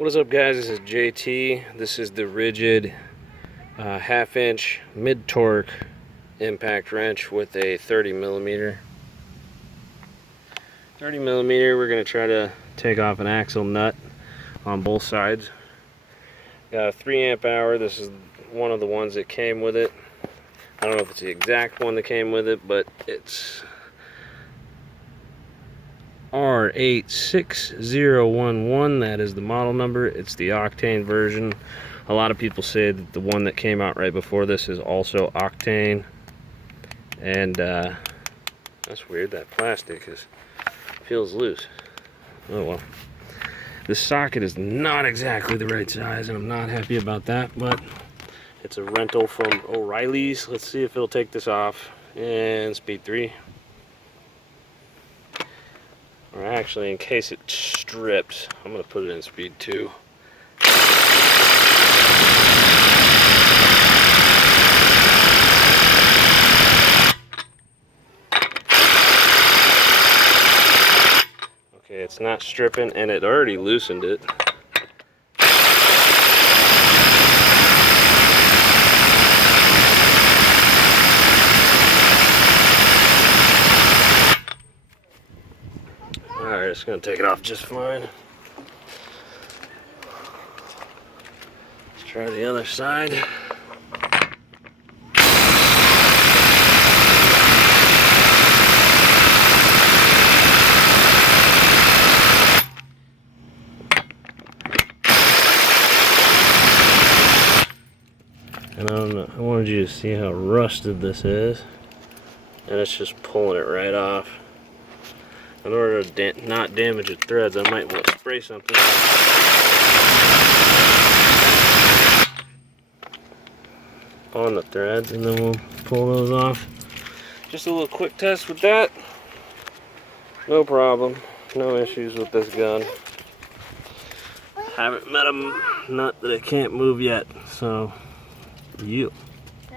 What is up, guys? This is JT. This is the Ridgid half-inch mid-torque impact wrench with a 30 millimeter. 30 millimeter. We're going to try to take off an axle nut on both sides. Got a 3 amp hour. This is one of the ones that came with it. I don't know if it's the exact one that came with it, but it's R86011. That is the model number. It's the octane version. A lot of people say that the one that came out right before this is also octane, and that's weird. That plastic feels loose. Oh well. The socket is not exactly the right size, and I'm not happy about that, but it's a rental from O'Reilly's. Let's see if it'll take this off. And speed 3. Or actually, in case it strips, I'm going to put it in speed 2. Okay, it's not stripping, and it already loosened it. Alright, it's going to take it off just fine. Let's try the other side. And I wanted you to see how rusted this is. And it's just pulling it right off. In order to not damage the threads, I might want to spray something on the threads, and then we'll pull those off. Just a little quick test with that. No problem. No issues with this gun. Haven't met a nut that it can't move yet, so you.